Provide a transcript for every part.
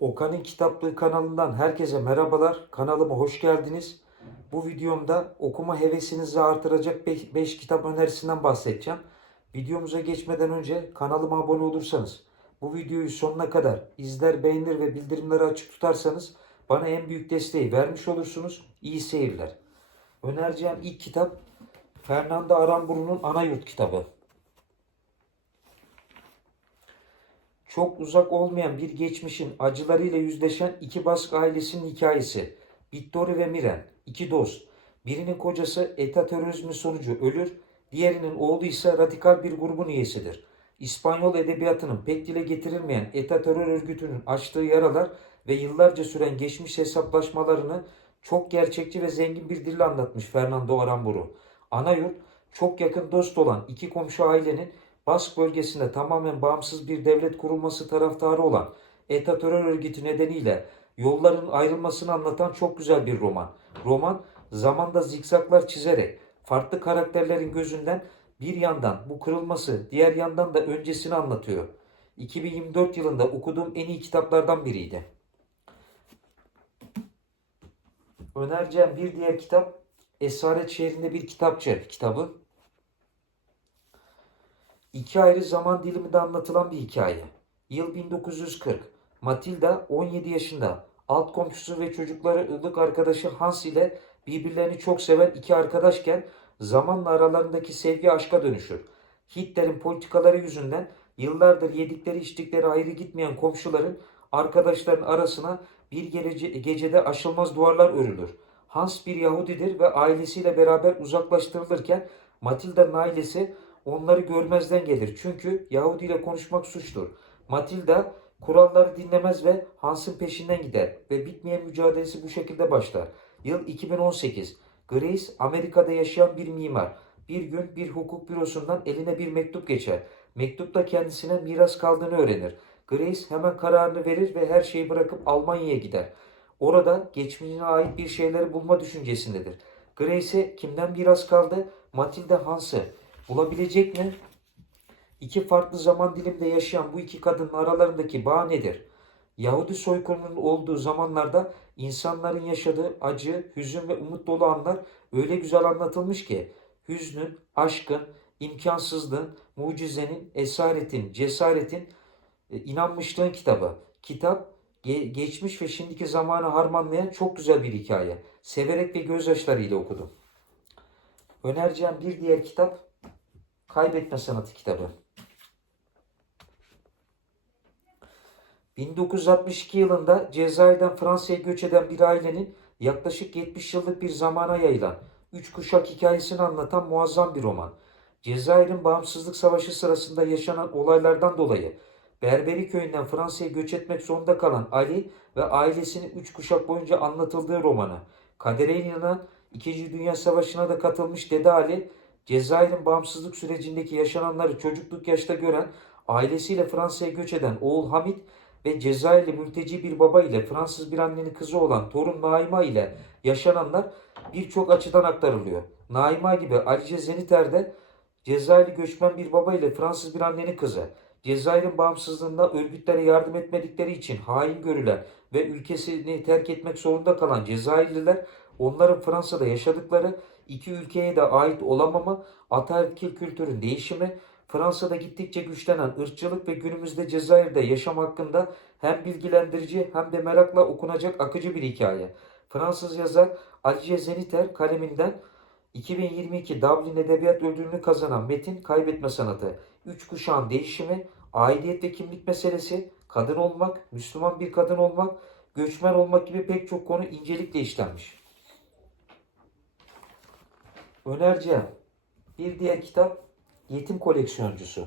Okan'ın Kitaplığı kanalından herkese merhabalar. Kanalıma hoş geldiniz. Bu videomda okuma hevesinizi artıracak 5 kitap önerisinden bahsedeceğim. Videomuza geçmeden önce kanalıma abone olursanız, bu videoyu sonuna kadar izler, beğenir ve bildirimleri açık tutarsanız bana en büyük desteği vermiş olursunuz. İyi seyirler. Önereceğim ilk kitap Fernando Aramburu'nun Anayurt kitabı. Çok uzak olmayan bir geçmişin acılarıyla yüzleşen iki Bask ailesinin hikayesi. Vittori ve Miren, iki dost. Birinin kocası ETA terörizmi sonucu ölür, diğerinin oğlu ise radikal bir grubun üyesidir. İspanyol edebiyatının pek dile getirilmeyen ETA terör örgütünün açtığı yaralar ve yıllarca süren geçmiş hesaplaşmalarını çok gerçekçi ve zengin bir dille anlatmış Fernando Aramburu. Anayurt, çok yakın dost olan iki komşu ailenin Bask bölgesinde tamamen bağımsız bir devlet kurulması taraftarı olan ETA terör örgütü nedeniyle yolların ayrılmasını anlatan çok güzel bir roman. Roman zamanda zikzaklar çizerek farklı karakterlerin gözünden bir yandan bu kırılması diğer yandan da öncesini anlatıyor. 2024 yılında okuduğum en iyi kitaplardan biriydi. Önereceğim bir diğer kitap Esaret Şehrinde Bir Kitapçı kitabı. İki ayrı zaman diliminde anlatılan bir hikaye. Yıl 1940. Matilda 17 yaşında. Alt komşusu ve çocukları ılık arkadaşı Hans ile birbirlerini çok seven iki arkadaşken zamanla aralarındaki sevgi aşka dönüşür. Hitler'in politikaları yüzünden yıllardır yedikleri içtikleri ayrı gitmeyen komşuların arkadaşların arasına bir gece, gecede aşılmaz duvarlar örülür. Hans bir Yahudidir ve ailesiyle beraber uzaklaştırılırken Matilda'nın ailesi onları görmezden gelir. Çünkü Yahudi ile konuşmak suçtur. Matilda kuralları dinlemez ve Hans'ın peşinden gider ve bitmeyen mücadelesi bu şekilde başlar. Yıl 2018. Grace Amerika'da yaşayan bir mimar. Bir gün bir hukuk bürosundan eline bir mektup geçer. Mektupta kendisine miras kaldığını öğrenir. Grace hemen kararını verir ve her şeyi bırakıp Almanya'ya gider. Orada geçmişine ait bir şeyleri bulma düşüncesindedir. Grace'e kimden miras kaldı? Matilda Hans'ı. Bulabilecek mi? İki farklı zaman dilimde yaşayan bu iki kadının aralarındaki bağ nedir? Yahudi soykırımının olduğu zamanlarda insanların yaşadığı acı, hüzün ve umut dolu anlar öyle güzel anlatılmış ki hüznün, aşkın, imkansızlığın, mucizenin, esaretin, cesaretin, e, inanmışlığın kitabı. Kitap ge- geçmiş ve şimdiki zamanı harmanlayan çok güzel bir hikaye. Severek ve gözyaşlarıyla okudum. Önereceğim bir diğer kitap Kaybetme Sanatı kitabı. 1962 yılında Cezayir'den Fransa'ya göç eden bir ailenin yaklaşık 70 yıllık bir zamana yayılan üç kuşak hikayesini anlatan muazzam bir roman. Cezayir'in bağımsızlık savaşı sırasında yaşanan olaylardan dolayı Berberi köyünden Fransa'ya göç etmek zorunda kalan Ali ve ailesinin üç kuşak boyunca anlatıldığı romanı. Kadere inanan İkinci Dünya Savaşı'na da katılmış Dede Ali, Cezayir'in bağımsızlık sürecindeki yaşananları çocukluk yaşta gören, ailesiyle Fransa'ya göç eden oğul Hamit ve Cezayirli mülteci bir baba ile Fransız bir annenin kızı olan torun Naima ile yaşananlar birçok açıdan aktarılıyor. Naima gibi Alice Zeniter'de Cezayirli göçmen bir baba ile Fransız bir annenin kızı. Cezayir'in bağımsızlığında örgütlere yardım etmedikleri için hain görülen ve ülkesini terk etmek zorunda kalan Cezayirliler onların Fransa'da yaşadıkları iki ülkeye de ait olamama, ataerkil kültürün değişimi, Fransa'da gittikçe güçlenen ırkçılık ve günümüzde Cezayir'de yaşam hakkında hem bilgilendirici hem de merakla okunacak akıcı bir hikaye. Fransız yazar Alice Zeniter kaleminden 2022 Dublin Edebiyat Ödülünü kazanan Metin Kaybetme Sanatı, Üç Kuşağın Değişimi, Aidiyet ve Kimlik Meselesi, Kadın Olmak, Müslüman bir Kadın Olmak, Göçmen Olmak gibi pek çok konu incelikle işlenmiş. Önereceğim. Bir diğer kitap Yetim Koleksiyoncusu.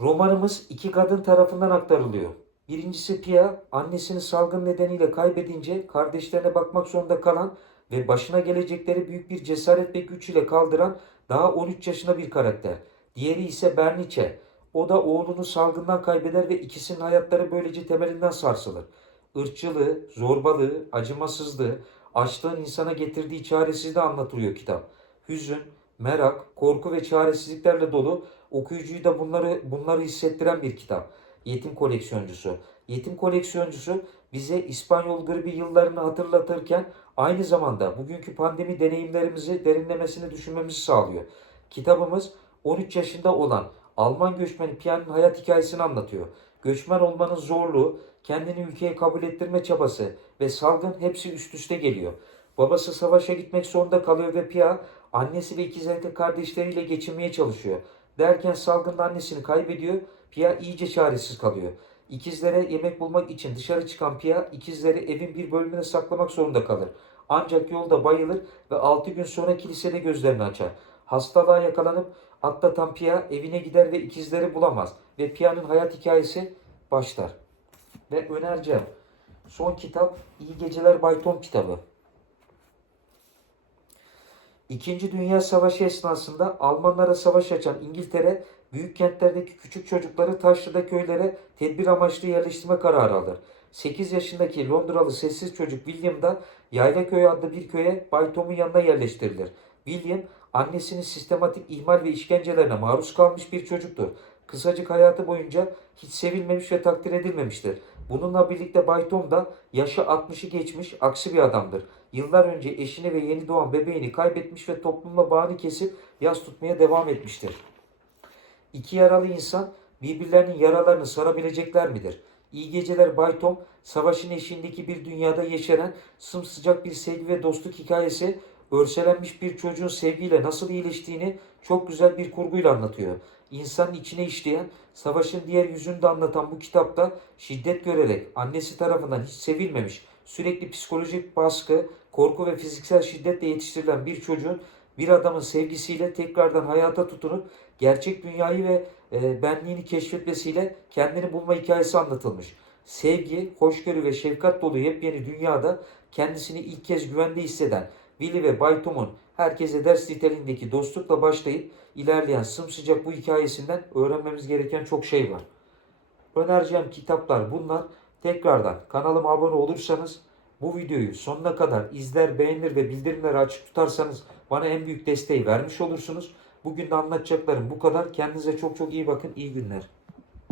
Romanımız iki kadın tarafından aktarılıyor. Birincisi Pia, annesini salgın nedeniyle kaybedince kardeşlerine bakmak zorunda kalan ve başına gelecekleri büyük bir cesaret ve güç ile kaldıran daha 13 yaşında bir karakter. Diğeri ise Bernice. O da oğlunu salgından kaybeder ve ikisinin hayatları böylece temelinden sarsılır. Irkçılığı, zorbalığı, acımasızlığı, açlığın insana getirdiği çaresizliği anlatılıyor kitap. Hüzün, merak, korku ve çaresizliklerle dolu okuyucuyu da bunları bunları hissettiren bir kitap. Yetim koleksiyoncusu. Yetim koleksiyoncusu bize İspanyol gribi yıllarını hatırlatırken aynı zamanda bugünkü pandemi deneyimlerimizi derinlemesine düşünmemizi sağlıyor. Kitabımız 13 yaşında olan Alman göçmeni Pia'nın hayat hikayesini anlatıyor. Göçmen olmanın zorluğu, kendini ülkeye kabul ettirme çabası ve salgın hepsi üst üste geliyor. Babası savaşa gitmek zorunda kalıyor ve Pia annesi ve ikiz erkek kardeşleriyle geçinmeye çalışıyor. Derken salgında annesini kaybediyor. Pia iyice çaresiz kalıyor. İkizlere yemek bulmak için dışarı çıkan Pia ikizleri evin bir bölümüne saklamak zorunda kalır. Ancak yolda bayılır ve 6 gün sonra kilisede gözlerini açar. Hastalığa yakalanıp atlatan Pia evine gider ve ikizleri bulamaz. Ve Pia'nın hayat hikayesi başlar. Ve önereceğim. Son kitap İyi Geceler Bay Tom kitabı. İkinci Dünya Savaşı esnasında Almanlara savaş açan İngiltere, büyük kentlerdeki küçük çocukları taşrada köylere tedbir amaçlı yerleştirme kararı alır. 8 yaşındaki Londralı sessiz çocuk William da Yaylaköy adlı bir köye Bay Tom'un yanına yerleştirilir. William, annesinin sistematik ihmal ve işkencelerine maruz kalmış bir çocuktur. Kısacık hayatı boyunca hiç sevilmemiş ve takdir edilmemiştir. Bununla birlikte Bay Tom da yaşı 60'ı geçmiş aksi bir adamdır. Yıllar önce eşini ve yeni doğan bebeğini kaybetmiş ve toplumla bağını kesip yas tutmaya devam etmiştir. İki yaralı insan birbirlerinin yaralarını sarabilecekler midir? İyi geceler Bay Tom, savaşın eşiğindeki bir dünyada yeşeren sımsıcak bir sevgi ve dostluk hikayesi, örselenmiş bir çocuğun sevgiyle nasıl iyileştiğini çok güzel bir kurguyla anlatıyor. İnsanın içine işleyen, savaşın diğer yüzünü de anlatan bu kitapta şiddet görerek annesi tarafından hiç sevilmemiş, sürekli psikolojik baskı, korku ve fiziksel şiddetle yetiştirilen bir çocuğun bir adamın sevgisiyle tekrardan hayata tutunup gerçek dünyayı ve e, benliğini keşfetmesiyle kendini bulma hikayesi anlatılmış. Sevgi, hoşgörü ve şefkat dolu yepyeni dünyada kendisini ilk kez güvende hisseden Willy ve Bay Tom'un herkese ders niteliğindeki dostlukla başlayıp ilerleyen sımsıcak bu hikayesinden öğrenmemiz gereken çok şey var. Önereceğim kitaplar bunlar. Tekrardan kanalıma abone olursanız bu videoyu sonuna kadar izler, beğenir ve bildirimleri açık tutarsanız bana en büyük desteği vermiş olursunuz. Bugün de anlatacaklarım bu kadar. Kendinize çok çok iyi bakın. İyi günler.